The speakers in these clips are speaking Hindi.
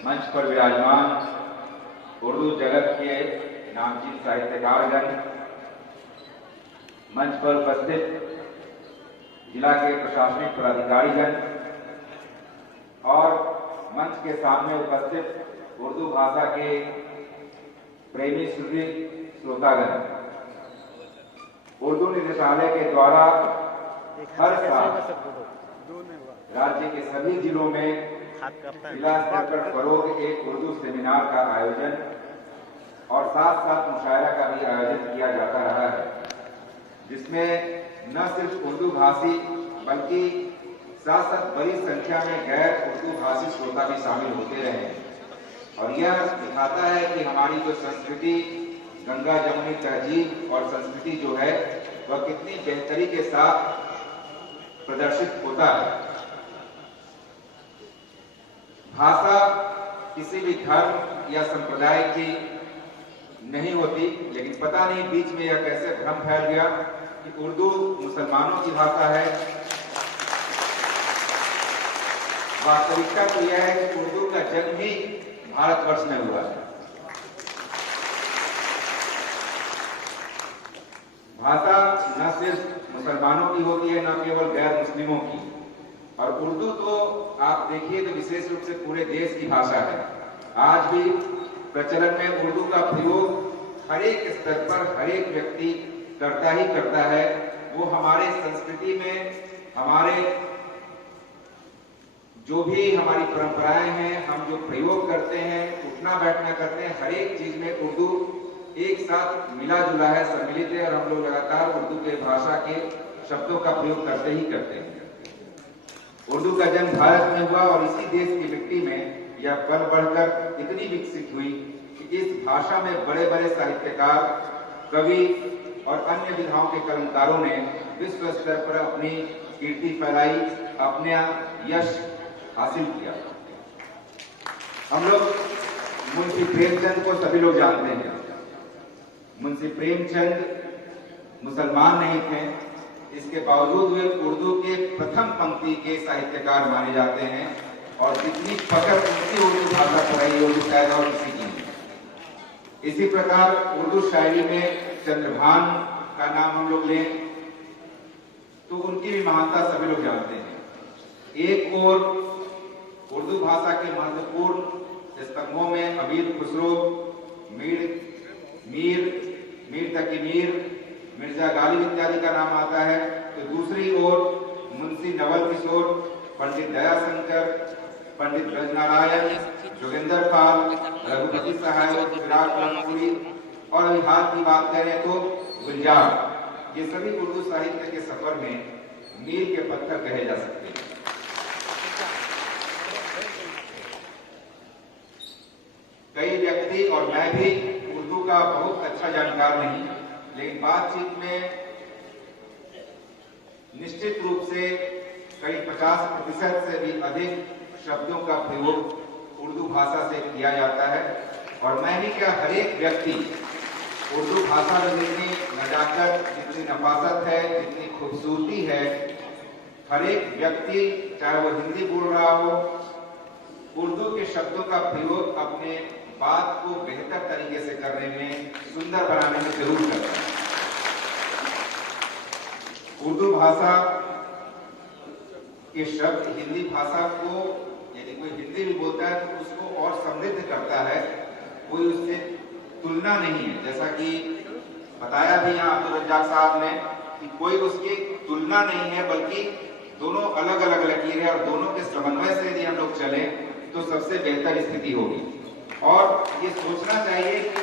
मंच पर विराजमान उर्दू जगत के नामचीन साहित्यकारगण, मंच पर उपस्थित जिला के प्रशासनिक पदाधिकारीगण और मंच के सामने उपस्थित उर्दू भाषा के प्रेमी श्रोतागण, उर्दू निदेशालय के द्वारा हर साल राज्य के सभी जिलों में जिला स्तर पर फरोग एक उर्दू सेमिनार का आयोजन और साथ साथ मुशायरा का भी आयोजन किया जाता रहा है, जिसमें न सिर्फ उर्दू भाषी बल्कि साथ साथ बड़ी संख्या में गैर उर्दू भाषी श्रोता भी शामिल होते रहे और यह दिखाता है कि हमारी जो संस्कृति, गंगा जमुनी तहजीब और संस्कृति जो है वह कितनी बेहतरी के साथ प्रदर्शित होता है। भाषा किसी भी धर्म या संप्रदाय की नहीं होती, लेकिन पता नहीं बीच में यह कैसे भ्रम फैल गया कि उर्दू मुसलमानों की भाषा है। वास्तविकता तो यह है कि उर्दू का जन्म ही भारतवर्ष में हुआ है। भाषा न सिर्फ मुसलमानों की होती है, न केवल गैर मुस्लिमों की, और उर्दू तो आप देखिए तो विशेष रूप से पूरे देश की भाषा है। आज भी प्रचलन में उर्दू का प्रयोग हर एक स्तर पर हर एक व्यक्ति करता ही करता है। वो हमारे संस्कृति में, हमारे जो भी हमारी परंपराएं हैं, हम जो प्रयोग करते हैं, उठना बैठना करते हैं, हर एक चीज में उर्दू एक साथ मिला जुला है, सम्मिलित है और हम लोग लगातार उर्दू के भाषा के शब्दों का प्रयोग करते ही करते हैं। उर्दू का जन्म भारत में हुआ और इसी देश की मिट्टी में यह पल बढ़कर इतनी विकसित हुई कि इस भाषा में बड़े बड़े साहित्यकार, कवि और अन्य विधाओं के कलमकारों ने विश्व स्तर पर अपनी कीर्ति फैलाई, अपना यश हासिल किया। हम लोग मुंशी प्रेमचंद को सभी लोग जानते हैं। मुंशी प्रेमचंद मुसलमान नहीं थे, इसके बावजूद वे उर्दू के प्रथम पंक्ति के साहित्यकार माने जाते हैं और जितनी पकड़ उनकी उर्दू भाषा पर रही है शायद और किसी की नहीं। इसी प्रकार उर्दू शायरी में चंद्रभान का नाम हम लोग लें तो उनकी भी महानता सभी लोग जानते हैं। एक और उर्दू भाषा के महत्वपूर्ण स्तंभों में अमीर खुसरो, मीर तकी मीर, मिर्जा गालिब इत्यादि का नाम आता है, तो दूसरी ओर मुंशी नवल किशोर, पंडित दयाशंकर, पंडित ब्रजनारायण, जोगेंद्र पाल, रघुपति सहाय, फिराक रंगपुरी और अभी हाल की बात करें तो गुलजार, ये सभी उर्दू साहित्य के सफर में मील के पत्थर कहे जा सकते हैं। कई व्यक्ति और मैं भी उर्दू का बहुत अच्छा जानकार नहीं, लेकिन बातचीत में निश्चित रूप से कई 50% से भी अधिक शब्दों का प्रयोग उर्दू भाषा से किया जाता है और मैं भी क्या हर एक व्यक्ति उर्दू भाषा में जितनी नजाकत, जितनी नफासत है, जितनी खूबसूरती है, हर एक व्यक्ति चाहे वो हिंदी बोल रहा हो, उर्दू के शब्दों का प्रयोग अपने बात को बेहतर तरीके से करने में, सुंदर बनाने में जरूर करता है। उर्दू भाषा के शब्द हिंदी भाषा को, यदि कोई हिंदी भी बोलता है तो उसको और समृद्ध करता है, कोई उससे तुलना नहीं है। जैसा कि बताया भी यहाँ अब्दुल रज्जाक साहब ने कि कोई उसकी तुलना नहीं है, बल्कि दोनों अलग अलग लकीर है और दोनों के समन्वय से यदि हम लोग चलें तो सबसे बेहतर स्थिति होगी। और ये सोचना चाहिए कि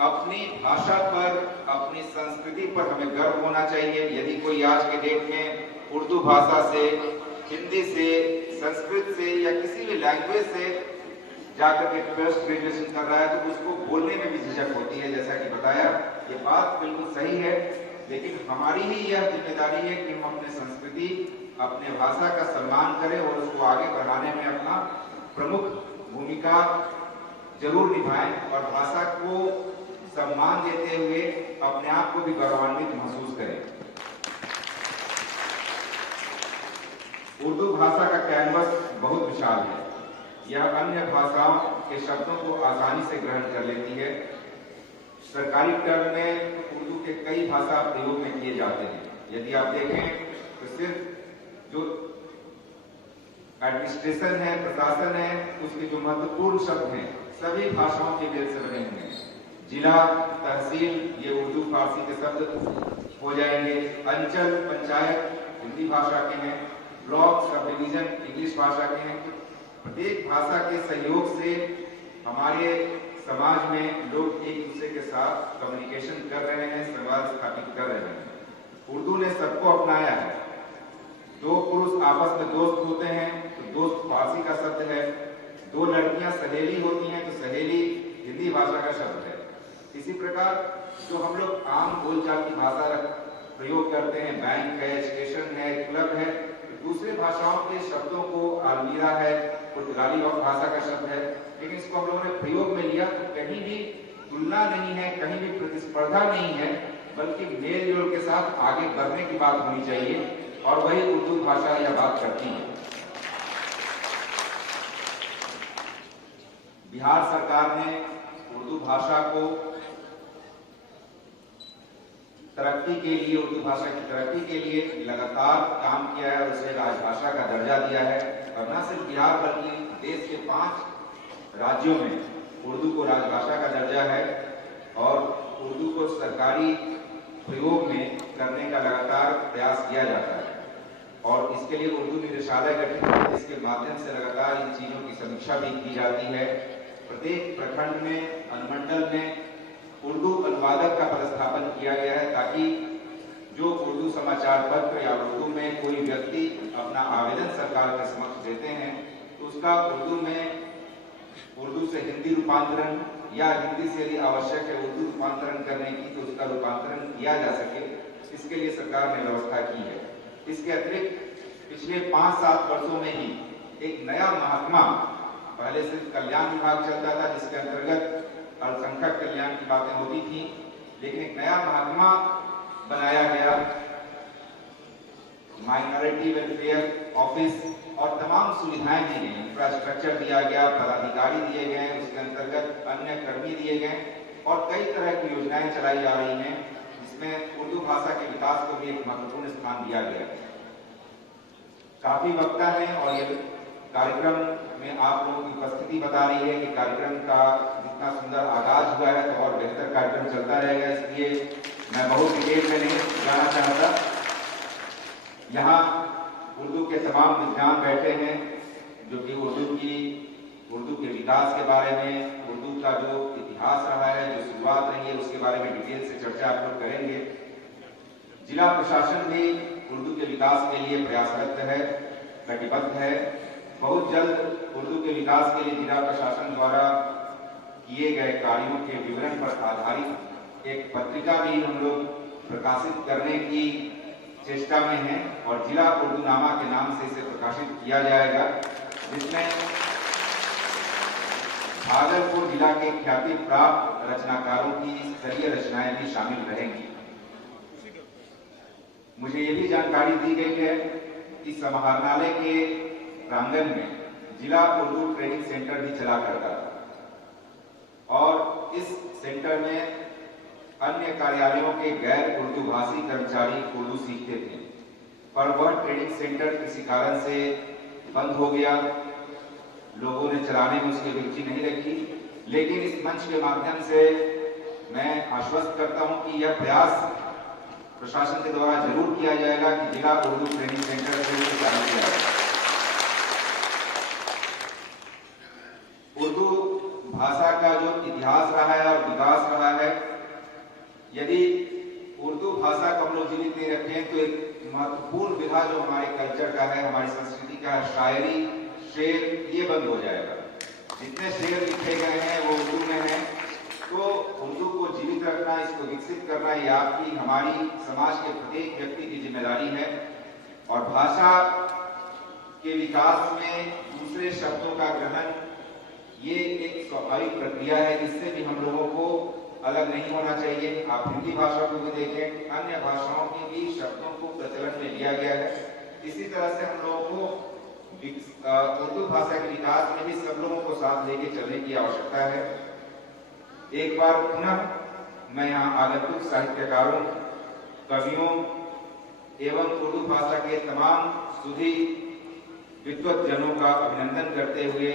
अपनी भाषा पर, अपनी संस्कृति पर हमें गर्व होना चाहिए। यदि कोई आज के डेट में उर्दू भाषा से, हिंदी से, संस्कृत से या किसी भी लैंग्वेज से जाकर के पोस्ट ग्रेजुएशन कर रहा है तो उसको बोलने में भी झिझक होती है। जैसा कि बताया, ये बात बिल्कुल सही है, लेकिन हमारी ही यह जिम्मेदारी है कि हम अपने संस्कृति, अपने भाषा का सम्मान करें और उसको आगे बढ़ाने में अपना प्रमुख भूमिका जरूर निभाएं और भाषा को सम्मान देते हुए अपने आप को भी गौरवान्वित महसूस करें। उर्दू भाषा का कैनवस बहुत विशाल है। यह अन्य भाषाओं के शब्दों को आसानी से ग्रहण कर लेती है। सरकारी टर्म में उर्दू के कई भाषा प्रयोग में किए जाते हैं। यदि आप देखें तो सिर्फ जो एडमिनिस्ट्रेशन है, प्रशासन है, उसके जो महत्वपूर्ण शब्द हैं सभी भाषाओं के मेल से बने हुए हैं। जिला, तहसील ये उर्दू फारसी के शब्द हो जाएंगे। अंचल, पंचायत हिंदी भाषा के हैं। ब्लॉक, सब डिवीजन इंग्लिश भाषा के हैं। प्रत्येक भाषा के सहयोग से हमारे समाज में लोग एक दूसरे के साथ कम्युनिकेशन कर रहे हैं, संवाद स्थापित कर रहे हैं। उर्दू ने सबको अपनाया है। दो पुरुष आपस में दोस्त होते हैं तो दोस्त फारसी का शब्द है। दो लड़कियां सहेली होती हैं तो सहेली हिंदी भाषा का शब्द है। इसी प्रकार जो हम लोग आम बोलचाल की भाषा प्रयोग करते हैं, बैंक है, स्टेशन है, क्लब है, तो दूसरे भाषाओं के शब्दों को अलमीरा है, पुर्तगाली भाषा का शब्द है, लेकिन इसको हम लोगों ने प्रयोग में लिया तो कहीं भी तुलना नहीं है, कहीं भी प्रतिस्पर्धा नहीं है, बल्कि मेल जोल के साथ आगे बढ़ने की बात होनी चाहिए और वही उर्दू भाषा यह बात करती है। बिहार सरकार ने उर्दू भाषा को तरक्की के लिए, उर्दू भाषा की तरक्की के लिए लगातार काम किया है और उसे राजभाषा का दर्जा दिया है। और न सिर्फ बिहार बल्कि देश के 5 राज्यों में उर्दू को राजभाषा का दर्जा है और उर्दू को सरकारी प्रयोग में करने का लगातार प्रयास किया जाता है। और इसके लिए उर्दू निदेशालय गठित है जिसके माध्यम से लगातार इन चीजों की समीक्षा भी की जाती है। प्रत्येक प्रखंड में, अनुमंडल में उर्दू अनुवादक का पदस्थापन किया गया है ताकि जो उर्दू समाचार पत्र या उर्दू में कोई व्यक्ति अपना आवेदन सरकार के समक्ष देते हैं तो उसका उर्दू से हिंदी रूपांतरण या हिंदी से यदि आवश्यक है उर्दू रूपांतरण करने की तो उसका रूपांतरण किया जा सके, इसके लिए सरकार ने व्यवस्था की है। इसके अतिरिक्त पिछले 5-7 वर्षों में ही एक नया महकमा, पहले सिर्फ कल्याण विभाग चलता था जिसके अंतर्गत अल्पसंख्यक कल्याण की बातें होती थी, लेकिन एक नया महकमा बनाया गया, माइनॉरिटी वेलफेयर ऑफिस, और तमाम सुविधाएं दी गई, इंफ्रास्ट्रक्चर दिया गया, पदाधिकारी दिए गए, उसके अंतर्गत अन्य कर्मी दिए गए और कई तरह की योजनाएं चलाई जा रही हैं जिसमें उर्दू भाषा के विकास को भी एक महत्वपूर्ण स्थान दिया गया है। काफी वक्ता है और ये कार्यक्रम में आप लोगों की उपस्थिति बता रही है कि कार्यक्रम का जितना सुंदर आगाज हुआ है तो और बेहतर कार्यक्रम चलता रहेगा, इसलिए मैं बहुत डिटेल में नहीं जाना चाहता। यहाँ उर्दू के तमाम विद्वान बैठे हैं जो कि उर्दू के विकास के बारे में, उर्दू का जो इतिहास रहा है, जो शुरुआत रही है, उसके बारे में डिटेल से चर्चा आप लोग करेंगे। जिला प्रशासन भी उर्दू के विकास के लिए प्रयासरत है, कटिबद्ध है। बहुत जल्द उर्दू के विकास के लिए जिला प्रशासन द्वारा किए गए कार्यों के विवरण पर आधारित एक पत्रिका भी हम लोग प्रकाशित करने की चेष्टा में हैं और जिला उर्दूनामा के नाम से इसे प्रकाशित किया जाएगा, जिसमें भागलपुर जिला के ख्याति प्राप्त रचनाकारों की स्तरीय रचनाएं भी शामिल रहेंगी। मुझे ये भी जानकारी दी गई है कि समाहरणालय के प्रांगण में जिला उर्दू ट्रेनिंग सेंटर भी चला करता था और इस सेंटर में अन्य कार्यालयों के गैर उर्दू भाषी कर्मचारी उर्दू सीखते थे, पर वह ट्रेनिंग सेंटर किसी कारण से बंद हो गया, लोगों ने चलाने में उसकी रुचि नहीं रखी। लेकिन इस मंच के माध्यम से मैं आश्वस्त करता हूं कि यह प्रयास प्रशासन के द्वारा जरूर किया जाएगा कि जिला उर्दू ट्रेनिंग सेंटर से चालू किया जाएगा। उर्दू भाषा का जो इतिहास रहा है और विकास रहा है, यदि उर्दू भाषा को हम लोग जीवित नहीं रखें तो एक महत्वपूर्ण विधा जो हमारे कल्चर का है, हमारी संस्कृति का है, शायरी, शेर, ये बंद हो जाएगा। जितने शेर लिखे गए हैं वो उर्दू में हैं, तो उर्दू को जीवित रखना, इसको विकसित करना ये आपकी, हमारी, समाज के प्रत्येक व्यक्ति की जिम्मेदारी है। और भाषा के विकास में दूसरे शब्दों का ग्रहण ये एक स्वाभाविक प्रक्रिया है, जिससे भी हम लोगों को अलग नहीं होना चाहिए। आप हिंदी भाषा को भी देखें, अन्य भाषाओं के भी शब्दों को प्रचलन में लिया गया है। इसी तरह से हम लोगों को उर्दू भाषा के विकास में भी सब लोगों को साथ लेके चलने की आवश्यकता है। एक बार पुनः मैं यहाँ आगंतुक साहित्यकारों, कवियों एवं उर्दू भाषा के तमाम सुधी विद्वत जनों का अभिनंदन करते हुए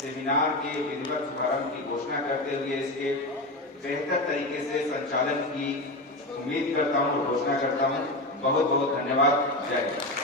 सेमिनार के विधिवत शुभारंभ की घोषणा करते हुए इसके बेहतर तरीके से संचालन की उम्मीद करता हूँ और घोषणा करता हूँ। बहुत बहुत धन्यवाद। जय हिंद।